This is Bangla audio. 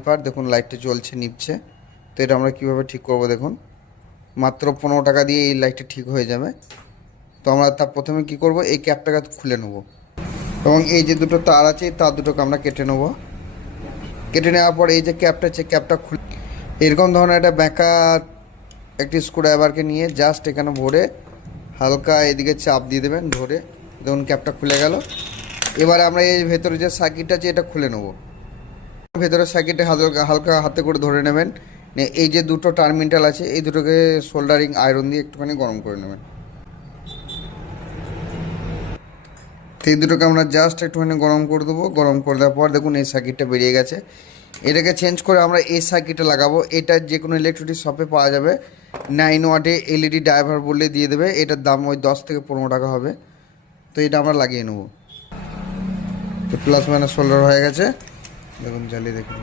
এবার দেখুন লাইটটা জ্বলছে নিভছে। তো এটা আমরা কীভাবে ঠিক করব দেখুন, মাত্র 15 টাকা দিয়ে এই লাইটটা ঠিক হয়ে যাবে। তো আমরা তার প্রথমে কি করব, এই ক্যাপটাকে খুলে নেব এবং এই যে দুটো তার আছে এই তার দুটোকে আমরা কেটে নেব। কেটে নেওয়ার পর এই যে ক্যাপটা আছে ক্যাপটা খুলে এরকম ধরনের একটা ব্যাঁকা একটি স্ক্রুড্রাইভারকে নিয়ে জাস্ট এখানে ভরে হালকা এদিকে চাপ দিয়ে দেবেন, ধরে দেখুন ক্যাপটা খুলে গেল। এবারে আমরা এই ভেতরে যে সার্কিটটা আছে এটা খুলে নেব। ভেতরের সার্কিটে হালকা হালকা হাতে করে ধরে নেবেন, এই যে দুটো টার্মিনাল আছে এই দুটোকে সোল্ডারিং আয়রন দিয়ে একটুখানি গরম করে নেবেন। তো এই দুটোকে আমরা জাস্ট একটুখানি গরম করে দেবো। গরম করে দেওয়ার পর দেখুন এই সার্কিটটা বেরিয়ে গেছে। এটাকে চেঞ্জ করে আমরা এই সার্কিটে লাগাবো। এটা যে কোনো ইলেকট্রিক শপে পাওয়া যাবে, 9 ওয়াটে এলইডি ড্রাইভার বললে দিয়ে দেবে। এটার দাম ওই 10 থেকে 15 টাকা হবে। তো এটা আমরা লাগিয়ে নেব। তো প্লাস মাইনাস সোল্ডার হয়ে গেছে, দেখুন জ্বালিয়ে দেখুন।